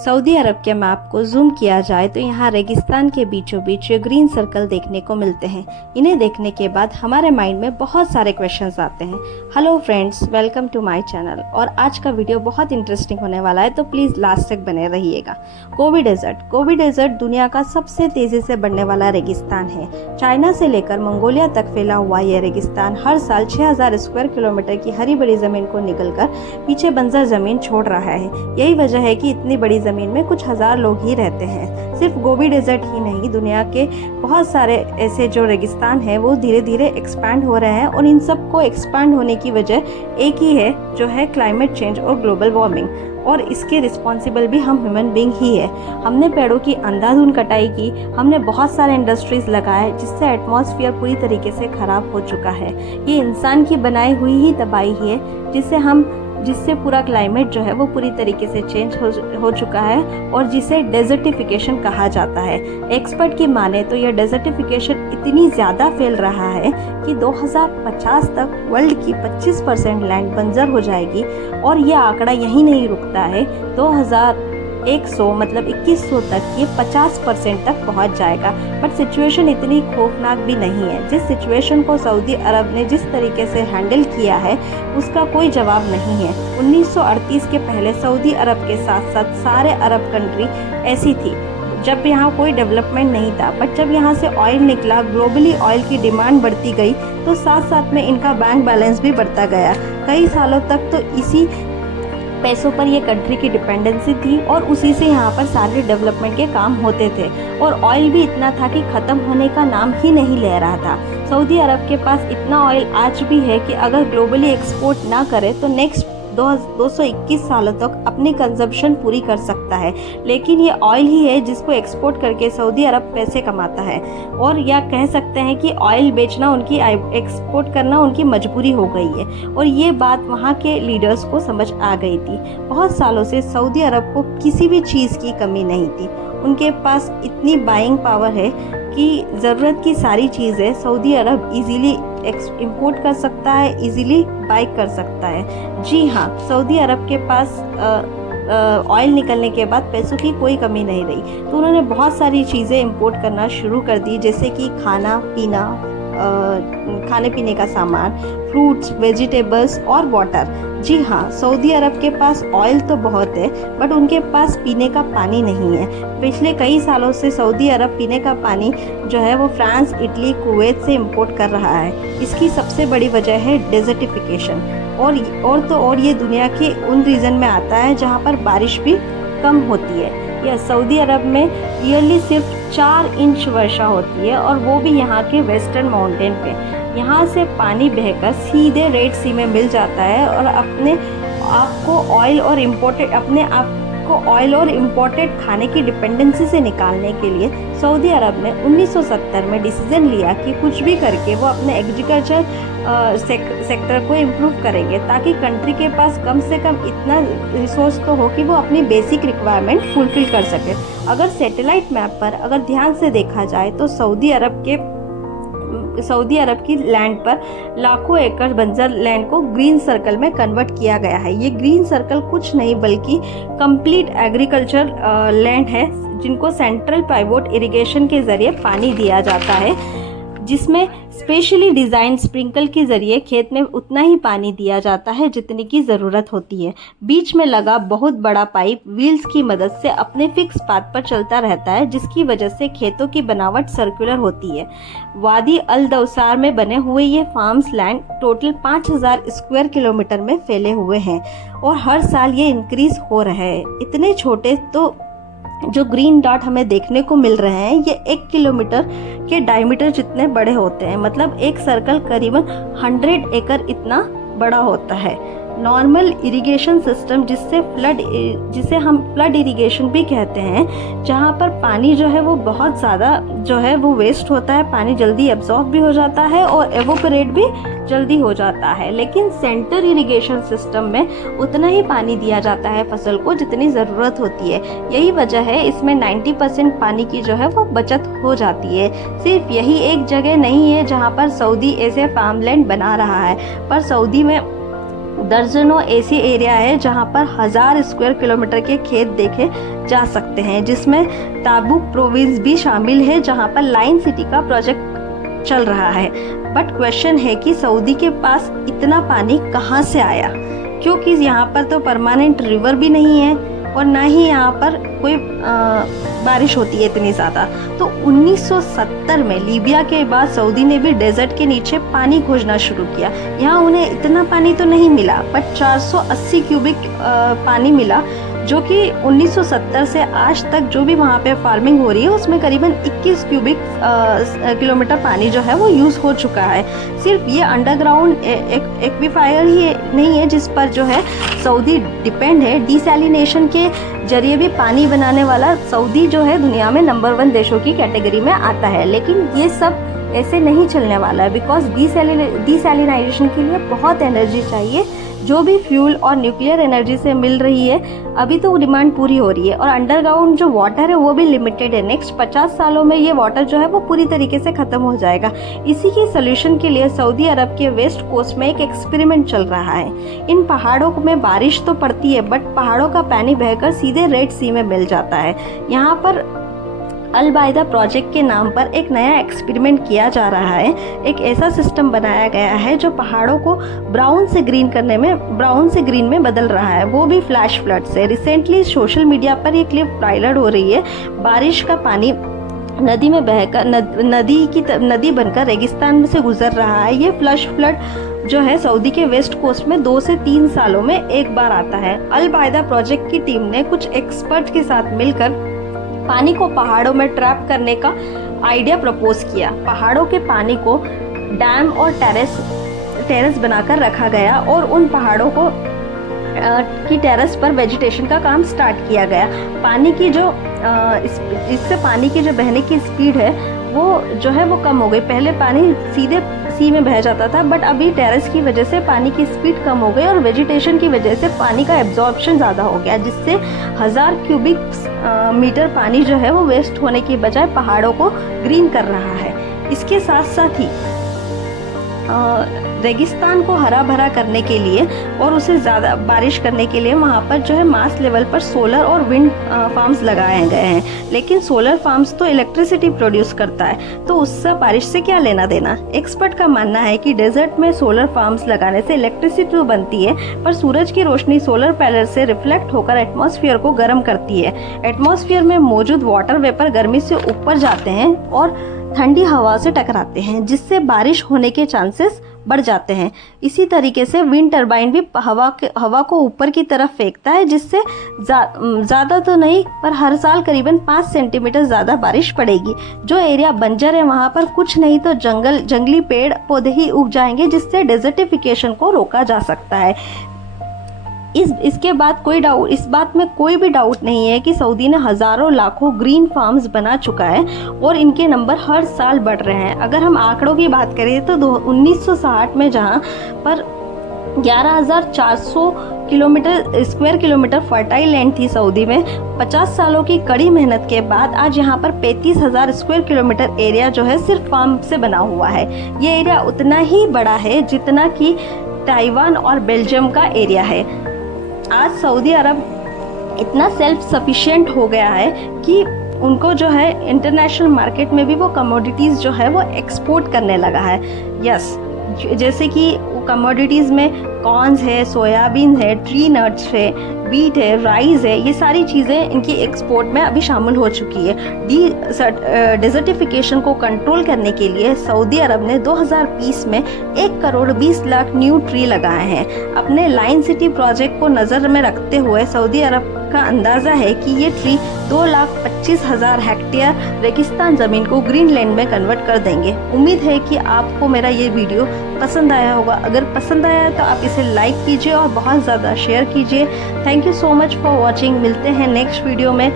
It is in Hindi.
सऊदी अरब के मैप को जूम किया जाए तो यहाँ रेगिस्तान के बीचों बीच ग्रीन सर्कल देखने को मिलते हैं। इन्हें देखने के बाद हमारे माइंड में बहुत सारे क्वेश्चंस आते हैं। Hello friends, welcome to my channel. और आज का वीडियो बहुत इंटरेस्टिंग होने वाला है, तो प्लीज़ लास्ट तक बने रहिएगा। गोबी डेजर्ट दुनिया का सबसे तेज़ी से बढ़ने वाला रेगिस्तान है। चाइना से लेकर मंगोलिया तक फैला हुआ यह रेगिस्तान हर साल 6000 स्क्वायर किलोमीटर की हरी भरी ज़मीन को निकलकर पीछे बंजर ज़मीन छोड़ रहा है। यही वजह है कि इतनी बड़ी ज़मीन में कुछ हजार लोग ही रहते हैं। सिर्फ गोबी डेजर्ट ही नहीं, दुनिया के बहुत सारे ऐसे जो रेगिस्तान हैं वो धीरे धीरे एक्सपैंड हो रहे हैं, और इन सब को एक्सपैंड होने की वजह एक ही है, जो है क्लाइमेट चेंज और ग्लोबल वार्मिंग। और इसके रिस्पॉन्सिबल भी हम ह्यूमन बींग ही है। हमने पेड़ों की अंधाधुंध कटाई की, हमने बहुत सारे इंडस्ट्रीज लगाए, जिससे एटमॉस्फेयर पूरी तरीके से खराब हो चुका है। ये इंसान की बनाई हुई ही तबाही है, जिससे पूरा क्लाइमेट जो है वो पूरी तरीके से चेंज हो चुका है, और जिसे डेजर्टिफिकेशन कहा जाता है। एक्सपर्ट की माने तो यह डेजर्टिफिकेशन इतनी ज़्यादा फैल रहा है कि 2050 तक वर्ल्ड की 25% लैंड बंजर हो जाएगी। और यह आंकड़ा यहीं नहीं रुकता है, 2100 मतलब 2100 तक ये 50% तक पहुंच जाएगा। बट सिचुएशन इतनी खौफनाक भी नहीं है। जिस सिचुएशन को सऊदी अरब ने जिस तरीके से हैंडल किया है, उसका कोई जवाब नहीं है। 1938 के पहले सऊदी अरब के साथ साथ सारे अरब कंट्री ऐसी थी, जब यहाँ कोई डेवलपमेंट नहीं था। बट जब यहाँ से ऑयल निकला, ग्लोबली ऑयल की डिमांड बढ़ती गई, तो साथ साथ में इनका बैंक बैलेंस भी बढ़ता गया। कई सालों तक तो इसी पैसों पर ये कंट्री की डिपेंडेंसी थी, और उसी से यहाँ पर सारे डेवलपमेंट के काम होते थे। और ऑयल भी इतना था कि ख़त्म होने का नाम ही नहीं ले रहा था। सऊदी अरब के पास इतना ऑयल आज भी है कि अगर ग्लोबली एक्सपोर्ट ना करे तो नेक्स्ट 221 सालों तक अपनी कंजम्पशन पूरी कर सकता है। लेकिन ये ऑयल ही है जिसको एक्सपोर्ट करके सऊदी अरब पैसे कमाता है, और या कह सकते हैं कि ऑयल बेचना उनकी, एक्सपोर्ट करना उनकी मजबूरी हो गई है। और ये बात वहाँ के लीडर्स को समझ आ गई थी। बहुत सालों से सऊदी अरब को किसी भी चीज़ की कमी नहीं थी। उनके पास इतनी बाइंग पावर है कि ज़रूरत की सारी चीज़ें सऊदी अरब इजीली इंपोर्ट कर सकता है, इजीली बाई कर सकता है। जी हाँ, सऊदी अरब के पास ऑयल निकलने के बाद पैसों की कोई कमी नहीं रही, तो उन्होंने बहुत सारी चीज़ें इंपोर्ट करना शुरू कर दी, जैसे कि खाने पीने का सामान, फ्रूट्स, वेजिटेबल्स और वाटर। जी हाँ, सऊदी अरब के पास ऑयल तो बहुत है, बट उनके पास पीने का पानी नहीं है। पिछले कई सालों से सऊदी अरब पीने का पानी जो है वो फ्रांस, इटली, कुवैत से इंपोर्ट कर रहा है। इसकी सबसे बड़ी वजह है डेजर्टिफिकेशन। और ये दुनिया के उन रीजन में आता है जहाँ पर बारिश भी कम होती है। यह सऊदी अरब में ईयरली सिर्फ 4 इंच वर्षा होती है, और वो भी यहाँ के वेस्टर्न माउंटेन पे। यहाँ से पानी बहकर सीधे रेड सी में मिल जाता है, और अपने आप को ऑयल और इम्पोर्टेड खाने की डिपेंडेंसी से निकालने के लिए सऊदी अरब ने 1970 में डिसीजन लिया कि कुछ भी करके वो अपने एग्रीकल्चर सेक्टर को इम्प्रूव करेंगे, ताकि कंट्री के पास कम से कम इतना रिसोर्स तो हो कि वो अपनी बेसिक रिक्वायरमेंट फुलफिल कर सके। अगर सैटेलाइट मैप पर अगर ध्यान से देखा जाए तो सऊदी अरब की लैंड पर लाखों एकड़ बंजर लैंड को ग्रीन सर्कल में कन्वर्ट किया गया है। ये ग्रीन सर्कल कुछ नहीं बल्कि कंप्लीट एग्रीकल्चर लैंड है, जिनको सेंट्रल पाइवोट इरिगेशन के जरिए पानी दिया जाता है, जिसमें स्पेशली डिज़ाइन स्प्रिंकल के जरिए खेत में उतना ही पानी दिया जाता है जितनी की ज़रूरत होती है। बीच में लगा बहुत बड़ा पाइप व्हील्स की मदद से अपने फिक्स पाथ पर चलता रहता है, जिसकी वजह से खेतों की बनावट सर्कुलर होती है। वादी अल दौसार में बने हुए ये farms land total 5000 square kilometre में फैले हुए हैं, और हर साल ये इंक्रीज हो रहे हैं। इतने छोटे तो जो ग्रीन डॉट हमें देखने को मिल रहे हैं, ये 1 किलोमीटर के डायमीटर जितने बड़े होते हैं। मतलब एक सर्कल करीबन 100 एकड़ इतना बड़ा होता है। नॉर्मल इरिगेशन सिस्टम, जिसे हम फ्लड इरिगेशन भी कहते हैं, जहाँ पर पानी जो है वो बहुत ज़्यादा जो है वो वेस्ट होता है, पानी जल्दी एब्जॉर्ब भी हो जाता है और एवोपरेट भी जल्दी हो जाता है। लेकिन सेंटर इरिगेशन सिस्टम में उतना ही पानी दिया जाता है फसल को जितनी ज़रूरत होती है। यही वजह है इसमें 90% पानी की जो है वो बचत हो जाती है। सिर्फ यही एक जगह नहीं है जहाँ पर सऊदी ऐसे फार्मलैंड बना रहा है, पर सऊदी में दर्जनों ऐसी एरिया है जहां पर 1000 स्क्वायर किलोमीटर के खेत देखे जा सकते हैं, जिसमें ताबुक प्रोविंस भी शामिल है जहां पर लाइन सिटी का प्रोजेक्ट चल रहा है। बट क्वेश्चन है कि सऊदी के पास इतना पानी कहां से आया, क्योंकि यहाँ पर तो परमानेंट रिवर भी नहीं है और ना ही यहाँ पर कोई बारिश होती है इतनी ज़्यादा। तो 1970 में लीबिया के बाद सऊदी ने भी डेजर्ट के नीचे पानी खोजना शुरू किया। यहाँ उन्हें इतना पानी तो नहीं मिला, बट 480 क्यूबिक पानी मिला, जो कि 1970 से आज तक जो भी वहाँ पे फार्मिंग हो रही है उसमें करीबन 21 क्यूबिक किलोमीटर पानी जो है वो यूज़ हो चुका है। सिर्फ ये अंडरग्राउंड एक्वीफायर ही नहीं है जिस पर जो है सऊदी डिपेंड है। डिसैलिनेशन के जरिए भी पानी बनाने वाला सऊदी जो है दुनिया में नंबर 1 देशों की कैटेगरी में आता है। लेकिन ये सब ऐसे नहीं चलने वाला है, बिकॉज डिसैलिनाइजेशन के लिए बहुत एनर्जी चाहिए। जो भी फ्यूल और न्यूक्लियर एनर्जी से मिल रही है अभी तो डिमांड पूरी हो रही है, और अंडरग्राउंड जो वाटर है वो भी लिमिटेड है। नेक्स्ट 50 सालों में ये वाटर जो है वो पूरी तरीके से ख़त्म हो जाएगा। इसी के सोल्यूशन के लिए सऊदी अरब के वेस्ट कोस्ट में एक एक्सपेरिमेंट चल रहा है। इन पहाड़ों में बारिश तो पड़ती है, बट पहाड़ों का पानी बहकर सीधे रेड सी में मिल जाता है। यहाँ पर अल बायदा प्रोजेक्ट के नाम पर एक नया एक्सपेरिमेंट किया जा रहा है। एक ऐसा सिस्टम बनाया गया है जो पहाड़ों को ब्राउन से ग्रीन में बदल रहा है, वो भी फ्लैश फ्लड से। रिसेंटली सोशल मीडिया पर ये क्लिप वायरल हो रही है। बारिश का पानी नदी में बहकर नदी बनकर रेगिस्तान से गुजर रहा है। ये फ्लैश फ्लड जो है सऊदी के वेस्ट कोस्ट में 2 से 3 सालों में एक बार आता है। अल बायदा प्रोजेक्ट की टीम ने कुछ एक्सपर्ट के साथ मिलकर पानी को पहाड़ों में ट्रैप करने का आइडिया प्रपोज किया। पहाड़ों के पानी को डैम और टेरेस बनाकर रखा गया और उन पहाड़ों को की टेरेस पर वेजिटेशन का काम स्टार्ट किया गया। पानी की जो इससे पानी की जो बहने की स्पीड है वो जो है वो कम हो गई। पहले पानी सीधे सी में बह जाता था, बट अभी टेरेस की वजह से पानी की स्पीड कम हो गई और वेजिटेशन की वजह से पानी का एब्जॉर्प्शन ज़्यादा हो गया, जिससे 1000 क्यूबिक मीटर पानी जो है वो वेस्ट होने की बजाय पहाड़ों को ग्रीन कर रहा है। इसके साथ साथ ही रेगिस्तान को हरा भरा करने के लिए और उसे ज़्यादा बारिश करने के लिए वहाँ पर जो है मास लेवल पर सोलर और विंड फार्म्स लगाए गए हैं। लेकिन सोलर फार्म्स तो इलेक्ट्रिसिटी प्रोड्यूस करता है, तो उससे बारिश से क्या लेना देना। एक्सपर्ट का मानना है कि डेजर्ट में सोलर फार्म्स लगाने से इलेक्ट्रिसिटी तो बनती है, पर सूरज की रोशनी सोलर पैनल से रिफ्लेक्ट होकर एटमॉस्फेयर को गर्म करती है। एटमॉस्फेयर में मौजूद वाटर वेपर गर्मी से ऊपर जाते हैं और ठंडी हवा से टकराते हैं, जिससे बारिश होने के चांसेस बढ़ जाते हैं। इसी तरीके से विंड टरबाइन भी हवा को ऊपर की तरफ फेंकता है, जिससे ज़्यादा तो नहीं पर हर साल करीबन 5 सेंटीमीटर ज़्यादा बारिश पड़ेगी। जो एरिया बंजर है वहाँ पर कुछ नहीं तो जंगली पेड़ पौधे ही उग जाएंगे, जिससे डेजर्टिफिकेशन को रोका जा सकता है। इसके बाद इस बात में कोई भी डाउट नहीं है कि सऊदी ने हज़ारों लाखों ग्रीन फार्म्स बना चुका है और इनके नंबर हर साल बढ़ रहे हैं। अगर हम आंकड़ों की बात करें तो 1960 में जहां पर 11,400 स्क्वायर किलोमीटर फर्टाइल लैंड थी सऊदी में, 50 सालों की कड़ी मेहनत के बाद आज यहाँ पर 35,000 स्क्वायर किलोमीटर एरिया जो है सिर्फ फार्म से बना हुआ है। ये एरिया उतना ही बड़ा है जितना कि ताइवान और बेल्जियम का एरिया है। आज सऊदी अरब इतना सेल्फ सफिशिएंट हो गया है कि उनको जो है इंटरनेशनल मार्केट में भी वो कमोडिटीज़ जो है वो एक्सपोर्ट करने लगा है। यस, जैसे कि कमोडिटीज़ में कॉर्न्स है, सोयाबीन है, ट्री नट्स है, बीट है, राइस है, ये सारी चीज़ें इनकी एक्सपोर्ट में अभी शामिल हो चुकी है। डेजर्टिफिकेशन को कंट्रोल करने के लिए सऊदी अरब ने 2020 में 1 करोड़ 20 लाख न्यू ट्री लगाए हैं। अपने लाइन सिटी प्रोजेक्ट को नज़र में रखते हुए सऊदी अरब का अंदाज़ा है कि ये ट्री 2,25,000 हेक्टेयर रेगिस्तान ज़मीन को ग्रीन लैंड में कन्वर्ट कर देंगे। उम्मीद है कि आपको मेरा ये वीडियो पसंद आया होगा। अगर पसंद आया तो आप इसे लाइक कीजिए और बहुत ज़्यादा शेयर कीजिए। Thank you so much for watching. मिलते हैं नेक्स्ट वीडियो में।